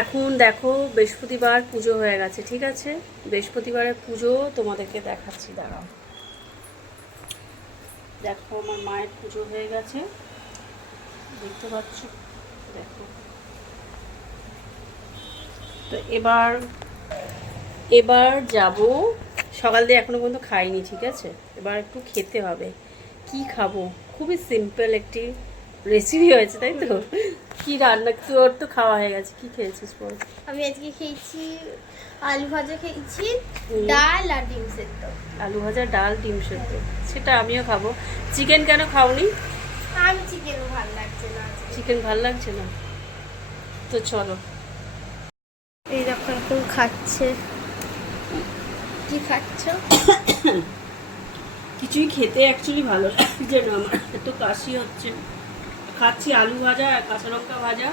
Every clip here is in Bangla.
এখন দেখো বৃহস্পতিবার পুজো হয়ে গেছে, ঠিক আছে? বৃহস্পতিবারের পুজো তোমাদেরকে দেখাচ্ছি, দাঁড়াও। দেখো আমার মায়ের পুজো হয়ে গেছে, দেখতে পাচ্ছ, দেখো। তো এবার যাব, সকাল দিয়ে এখনো পর্যন্ত খাইনি, ঠিক আছে? এবার একটু খেতে হবে। কি খাবো? খুবই সিম্পল একটি রেসিপি হয়েছে, তাই তো? কি রান্না, তোর তো খাওয়া হয়ে গেছে, কি খেয়েছিস বল? আমি আজকে খেয়েছি আলু ভাজা, খেয়েছি ডাল আর ডিম সেদ্ধ। আলু ভাজা, ডাল, ডিম সেদ্ধ, সেটা আমিও খাবো। চিকেন কেন খাওনি? আমি চিকেন ভালো লাগছে না। চিকেন ভালো লাগছে না, তো চলো। এই দেখো এখন খাচ্ছে। কি খাচ্ছ? কিছুই খেতে অ্যাকচুয়ালি ভালো লাগছে না আমার, এত কাশি হচ্ছে। খাচ্ছি আলু ভাজা আর কাঁচা লঙ্কা ভাজা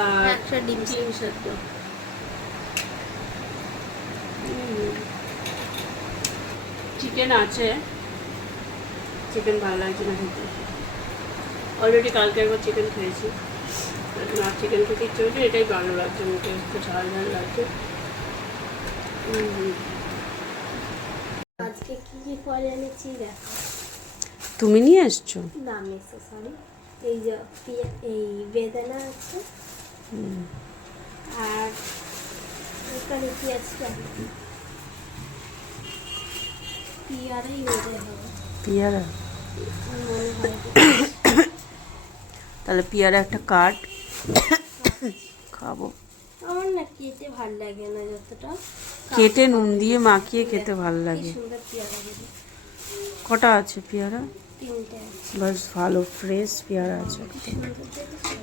আর একটা ডিম সেদ্ধ। চিকেন আছে, চিকেন ভালো লাগছে না খেতে। অলরেডি কালকে একবার চিকেন খেয়েছি, এখন আর চিকেন খেতে ইচ্ছে হচ্ছে। এটাই ভালো লাগছে, মুখে একটু ঝাল ঝাল লাগছে। আজকে কি কি ফল এনেছি দেখো। তুমি নিয়ে এসছো? না মেসো, সরি। এই যে এই বেদানা আছে, আর এখানে কি আছে পিয়ারাই বোধহয় হবে। পিয়ারা? মনে হয় তাহলে পিয়ারা একটা কাট, খাবো। আমার না কেটে ভাল লাগে না, যতটা কেটে নুন দিয়ে মাখিয়ে খেতে ভালো লাগে। সুন্দর পেয়ারা গুলো। কটা আছে পেয়ারা? 3টে আছে। বেশ ভালো, ফ্রেশ পেয়ারা আছে। কি সুন্দর দেখেছো?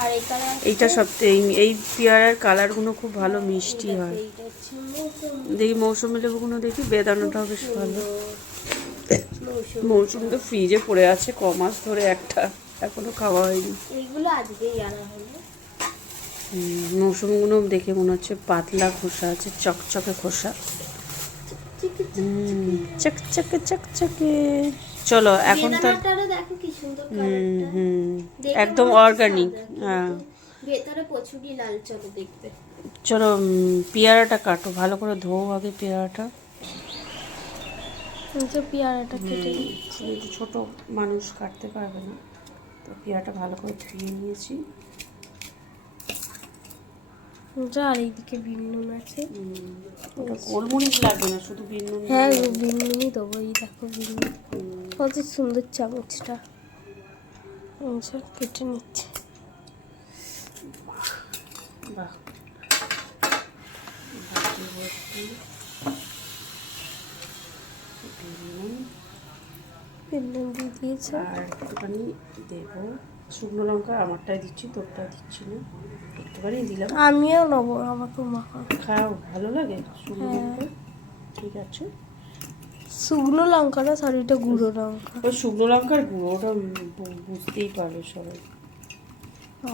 আর এই কালার এইটা সবথেকে, এই পেয়ারার কালারগুলো খুব ভালো, মিষ্টি হয়। এইটা হচ্ছে মৌসুমী। দেখি মৌসুমি লেবুগুলো, দেখি বেদানাটাও বেশ ভালো। মৌসুমী। মৌসুমি তো ফ্রিজে পড়ে আছে ক মাস ধরে, একটা এখনো খাওয়া হয়নি। এইগুলো আজকেই আনা হলো। মৌসুমিগুলো দেখে মনে হচ্ছে পাতলা খোসা আছে, চকচকে খোসা। চকচকে চকচকে। চলো এখন তো বেদানাটারও দেখো কি সুন্দর কালারটা। একদম অর্গানিক। হ্যাঁ, ভেতরে প্রচুরই লাল চলে দেখতে। চলো পেয়ারাটা কাটো, ভালো করে ধোও আগে পেয়ারাটা। পেয়ারাটা কেটে একটু ছোট মানুষ কাটতে পারবে না, তো পেয়ারাটা ভালো করে ধুয়ে নিয়েছি। আর এইদিকে বিন নুন আছে। ওটা গোলমরিচ লাগবে না, শুধু বিন নুন। হ্যাঁ বিন নুনই দেবো। এই দেখো বিন নুন, কত সুন্দর চামচটা। কেটে নিচ্ছে। বাহ, বিন নুন দিয়ে দিয়েছে। আর একটুখানি দেবো শুকনো লঙ্কা, আমারটাই দিচ্ছি, তোরটা দিচ্ছি না, একটুখানি দিলাম। আমিও নেবো, আমাকে মাখা। খাও, ভালো লাগে শুকনো লঙ্কা। ঠিক আছে, শুকনো লঙ্কা না, সরি এটা গুঁড়ো লঙ্কা। ওই শুকনো লঙ্কার গুঁড়ো, ওটা বুঝতেই পারবে সবাই।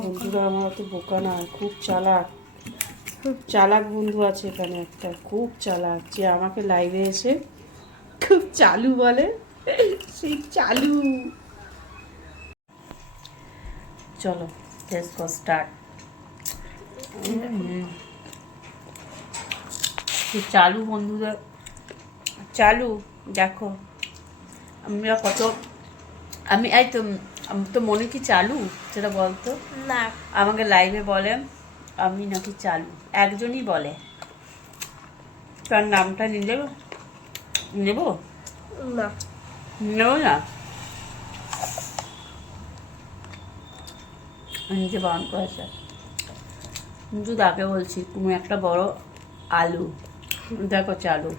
বন্ধুরা আমার অত বোকা না, খুব চালাক। চালাক বন্ধু আছে এখানে একটা, খুব চালাক, যে আমাকে লাইভে এসে খুব চালু বলে, সেই চালু। চলো লেটস গো স্টার্ট। চালু বন্ধুদের, চালু দেখো আমরা কত, আমি এই তো, তো মনে কি চালু সেটা বলতো না, আমাকে লাইভে বলে আমি নাকি চালু, একজনই বলে। তার নামটা নিলে নেব না, নেব না, নিজে বারণ করেছে। কিন্তু তাকে বলছি তুমি একটা বড় আলু, দেখো চালু,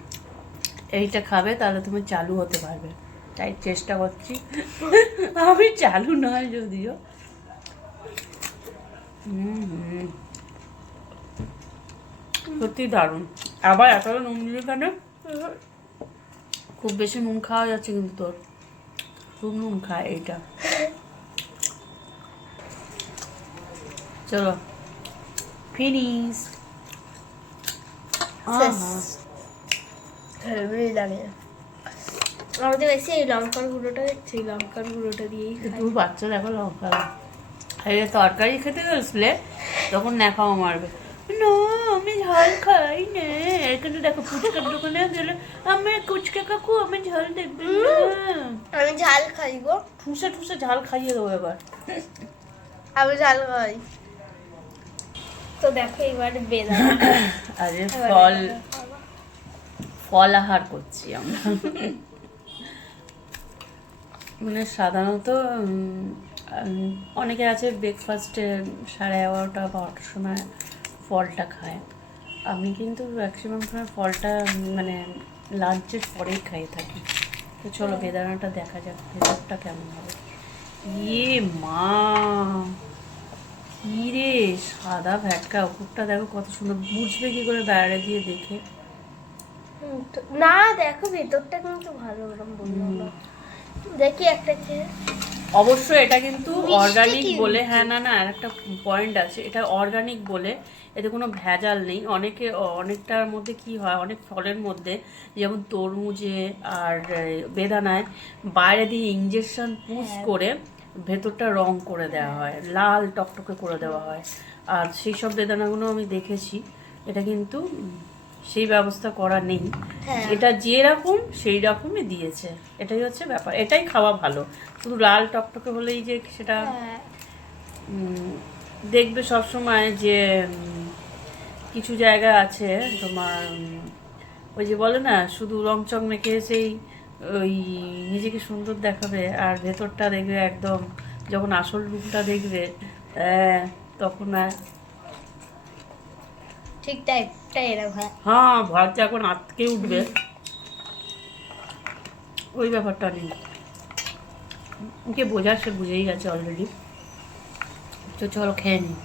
এইটা খাবে তাহলে তুমি চালু হতে পারবে, তাই চেষ্টা করছি। আমি চালু নয় যদিও। সত্যি দারুণ। আবার এতটা নুন দিলি কেন? খুব বেশি নুন খাওয়া যাচ্ছে কিন্তু তোর, খুব নুন খায় এইটা। চলো ফিনিশ। আমাদের বেশি এই লঙ্কার গুঁড়োটা দেখছি, লঙ্কার গুঁড়োটা দিয়েই খাই। তুমি বাচ্চা দেখো লঙ্কা, এই তরকারি খেতে গেলে তখন ন্যাকাও মারবে, না আমি ঝাল খাই না। এখানে দেখো ফুচকার দোকানে গেলে আমি ফুচকা কাকু আমি ঝাল দেখবেন না, আমি ঝাল খাই গো, ঠুসে ঠুসে ঝাল খাইয়ে দেবো এবার। আমি ঝাল খাই। তো দেখো এবার বেদানা, আরে ফল ফল আহার করছি আমরা। মানে সাধারণত অনেকে আছে ব্রেকফাস্টে 11:30 12টার সময় ফলটা খায়। আমি কিন্তু ম্যাক্সিমাম সময় ফলটা মানে লাঞ্চের পরেই খাইয়ে থাকি। তো চলো বেদানাটা দেখা যাক ভেতরটা কেমন হবে। ইয়ে মা, কি রে সাদা ভ্যাটকা, উপরটা দেখো কত সুন্দর, বুঝবে কি করে বাইরে দিয়ে দেখে? না দেখো ভেতরটা কিন্তু ভালো, ওরকম বললো না। দেখি একটা খেয়ে। অবশ্যই এটা কিন্তু মিষ্টি অর্গানিক কি বলে, মিষ্টি? হ্যাঁ না না আর একটা পয়েন্ট আছে, এটা অর্গানিক বলে এতে কোনো ভেজাল নেই। অনেকটার মধ্যে কি হয়, অনেক ফলের মধ্যে যেমন তরমুজে আর বেদানায় বাইরে দিয়ে ইঞ্জেকশন পুশ করে ভেতরটা রং করে দেওয়া হয়, লাল টকটকে করে দেওয়া হয়। আর সেই সব বেদানাগুলো আমি দেখেছি, এটা কিন্তু সেই ব্যবস্থা করা নেই। হ্যাঁ। এটা যেরকম সেই রকমই দিয়েছে, এটাই হচ্ছে ব্যাপার। এটাই খাওয়া ভালো, শুধু লাল টকটকে হলেই যে সেটা হ্যাঁ। দেখবে সবসময় যে কিছু জায়গা আছে তোমার ওই যে বলে না শুধু রংচং মেখে সেই ওই নিজেকে সুন্দর দেখাবে, আর ভেতরটা দেখবে একদম যখন আসল রূপটা দেখবে তখন আর ঠিক টাইপটা এরকম হয়। হ্যাঁ ভয়টা এখন আটকে উঠবে, ওই ব্যাপারটা নেই। কে বোঝার সে বুঝেই গেছে অলরেডি। তো চলো খেয়ে নিই।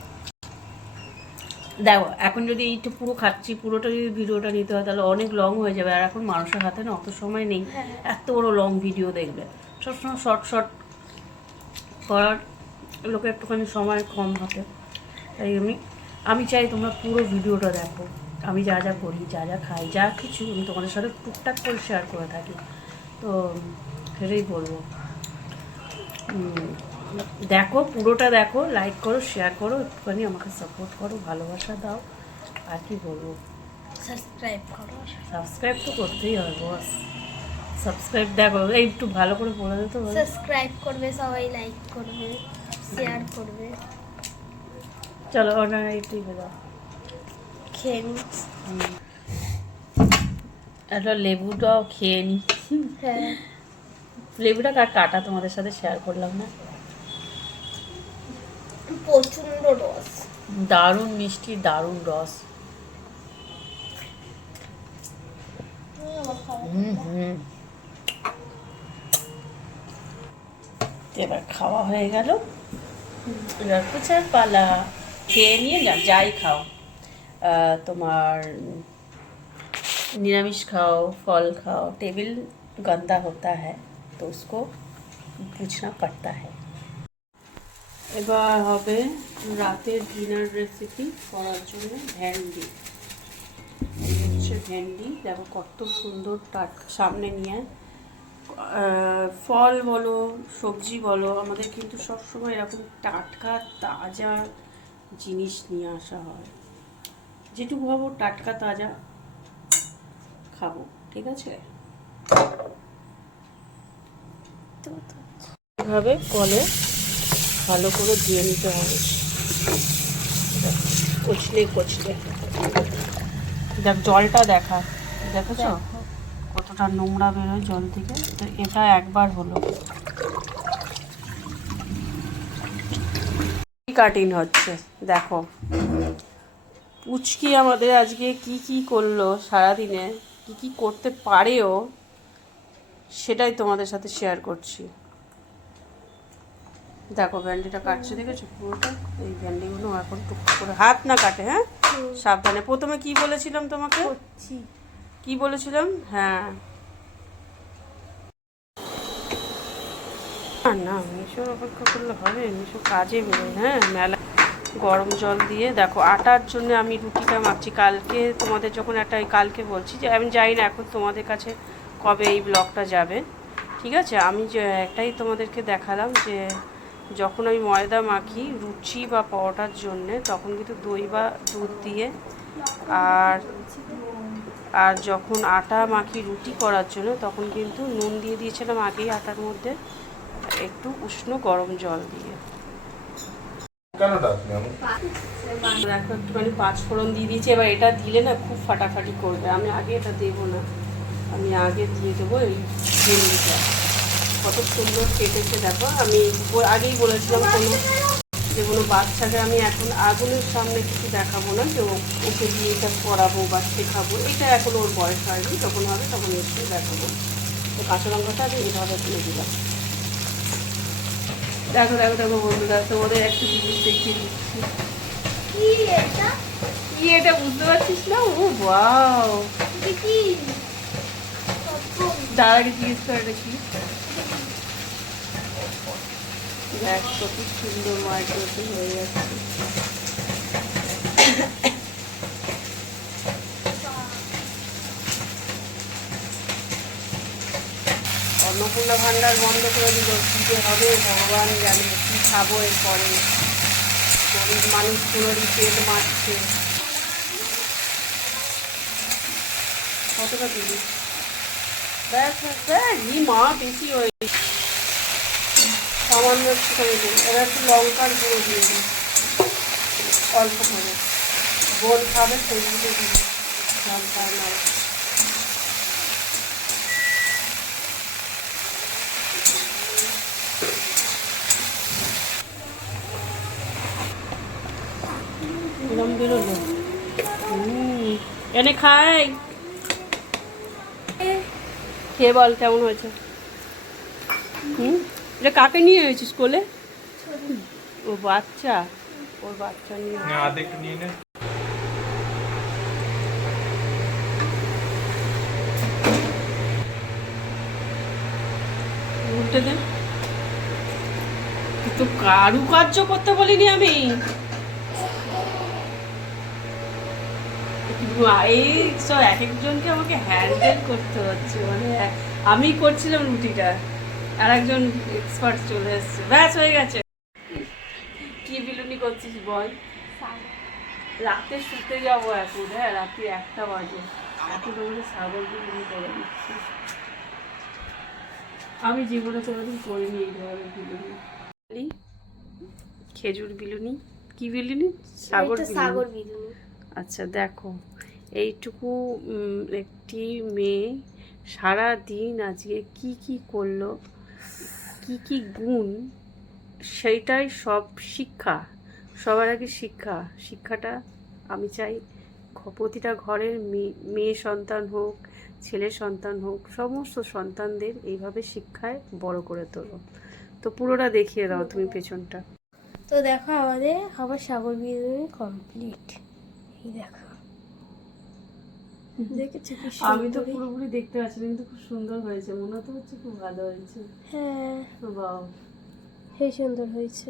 দেখো এখন যদি এইটা পুরো খাচ্ছি, পুরোটা যদি ভিডিওটা নিতে হয় তাহলে অনেক লং হয়ে যাবে, আর এখন মানুষের হাতে না অত সময় নেই এত বড় লং ভিডিও দেখবে। সবসময় শর্ট শর্ট করার লোকে একটুখানি সময় কম হাতে, তাই আমি চাই তোমরা পুরো ভিডিওটা দেখো। আমি যা যা করি, যা যা খাই, যা কিছু আমি তোমাদের সাথে টুকটাক করে শেয়ার করে থাকি। তো সেটাই বলবো, দেখো পুরোটা দেখো, লাইক করো, শেয়ার করো, একটুখানি আমাকে সাপোর্ট করো, ভালোবাসা দাও। আর কি বলবো, সাবস্ক্রাইব করো। সাবস্ক্রাইব তো করতেই হবে বস। সাবস্ক্রাইব দেখো এই একটু ভালো করে বলে দিতে হবে। সাবস্ক্রাইব করবে সবাই, লাইক করবে, শেয়ার করবে। চলো ওনারা এইটাই বলো। খেয়ে নি। একটা লেবুটাও খেয়ে নি। হ্যাঁ লেবুটা কাটা তোমাদের সাথে শেয়ার করলাম না। প্রচন্ড রস, দারুণ মিষ্টি, দারুণ রস। এবার খাওয়া হয়ে গেল, এবার কুচার পালা। খেয়ে নিয়ে না যাই খাও, তোমার निरामिष खाओ, फल खाओ, टेबल गंदा होता है तो उसको पूछना पड़ता है। এবার হবে রাতের ডিনার রেসিপি করার জন্য ভেন্ডি। এই হচ্ছে ভেন্ডি, দেখো কত সুন্দর টাটকা সামনে নিয়ে। ফল বলো সবজি বলো, আমাদের কিন্তু সবসময় এরকম টাটকা তাজা জিনিস নিয়ে আসা হয়, যেটুকু ভাবো টাটকা তাজা খাবো, ঠিক আছে? এভাবে কলে ভালো করে ধুয়ে নিতে হবে, কচলে কচলে। দেখ জলটা দেখা, দেখেছো কতটা নোংরা বেরোয় জল থেকে। তো এটা একবার হলো কাটিং হচ্ছে, দেখো পুচকি আমাদের আজকে কি কি করলো সারাদিনে, কি কি করতে পারেও সেটাই তোমাদের সাথে শেয়ার করছি। দেখো ভেন্ডিটা কাটছে, দেখেছো পুরোটা? এই ভেন্ডিগুলো এখন টুকটুক করে, হাত না কাটে, হ্যাঁ সাবধানে। প্রথমে কি বলেছিলাম তোমাকে, কি বলেছিলাম? হ্যাঁ না মিশোর অপেক্ষা করলে হবে, মিশো কাজে বেরোয়। হ্যাঁ মেলা গরম জল দিয়ে দেখো আটার জন্য আমি রুটিটা মাখছি। কালকে তোমাদের যখন কালকে বলছি যে আমি জানি না এখন তোমাদের কাছে কবে এই ব্লগটা যাবে, ঠিক আছে? আমি যে একটাই তোমাদেরকে দেখালাম যে যখন আমি ময়দা মাখি লুচি বা পরোটার জন্যে তখন কিন্তু দই বা দুধ দিয়ে, আর আর যখন আটা মাখি রুটি করার জন্য তখন কিন্তু নুন দিয়ে দিয়েছিলাম আগেই আটার মধ্যে, একটু উষ্ণ গরম জল দিয়ে। দেখো একটুখানি পাঁচফোড়ন দিয়ে দিয়েছি, এবার এটা দিলে না খুব ফাটাফাটি করবে। আমি আগে এটা দেবো না, আমি আগে দিয়ে দেবো এই ভেন্ডিটা। কত সুন্দর কেটেছে দেখো। আমি আগেই বলেছিলাম যে কোনো বাচ্চাকে আমি এখন আগুনের সামনে কিছু দেখাবো না, যে ওকে দিয়ে এটা করাবো বা শেখাবো, এটা এখন ওর বয়স হয়নি, যখন হবে তখন নিশ্চয়ই দেখাবো। তো কাঁচা লঙ্কাটা আমি এইভাবে তুলে দিলাম। দেখো দেখো দেখো বন্ধুরা, তোমাদের একটু জিনিস দেখিয়ে দিচ্ছি। কি এটা বুঝতে পারছিস না? ও ওয়াও, তার আগে জিজ্ঞেস করে এটা কি। দেখ কত সুন্দর মাইক্রোওয়েভ হয়ে যাচ্ছে। অন্নপূর্ণা ভান্ডার বন্ধ করে দিল, কী যে হবে ভগবান জানে। কী খাবো এরপরে, গরিব মানুষগুলোরই পেট মারছে। কতটা দিবি? ব্যাস ব্যাস ব্যাস, ই মা বেশি হয়ে সামান্য একটুখানি দিই। এবার একটু লঙ্কার গুঁড়ো দিয়ে দিই অল্প করে, গোল খাবে সেগুলো দিই লঙ্কার নয়। এরম বেরোলো। এনে খাই, খেয়ে বল কেমন হয়েছে। এটা কাকে নিয়ে হয়েছিস কোলে? ও বাচ্চা, ওর বাচ্চা নিয়ে একটু নিয়ে নে। উল্টে দে। তো কারুকার্য করতে বলিনি আমি। এই সব এক একজনকে আমাকে হ্যান্ডেল করতে হচ্ছে, মানে আমি করছিলাম রুটিটা, আর একজন এক্সপার্ট চলে এসছে, ব্যাস হয়ে গেছে। কি বিলুনি করছিস বল? রাতে শুতে যাবো এখন, হ্যাঁ রাত্রি 1টা বাজে, এখন ওখানে ছাগল বিলুনি করে দিচ্ছি। আমি জীবনে কোনোদিন করিনি এই ধরনের বিলুনি। খেজুর বিলুনি, কি বিলুনি? সাগর বিলুনি। আচ্ছা দেখো, এইটুকু একটি মেয়ে সারা দিন আজকে কি কি করলো, কি কি গুণ, সেইটাই সব শিক্ষা। সবার আগে শিক্ষাটা আমি চাই প্রতিটা ঘরের মেয়ে সন্তান হোক, ছেলে সন্তান হোক, সমস্ত সন্তানদের এইভাবে শিক্ষায় বড় করে তোলো। তো পুরোটা দেখিয়ে দাও তুমি পেছনটা। তো দেখো আমাদের আবার সাগর বিরিয়ানি কমপ্লিট। এই দেখো, দেখেছো কি সুন্দর? আমি তো পুরোপুরি দেখতে পাচ্ছি না, কিন্তু খুব সুন্দর হয়েছে, মনে তো হচ্ছে খুব ভালো হয়েছে। হ্যাঁ বাহ, সেই সুন্দর হয়েছে।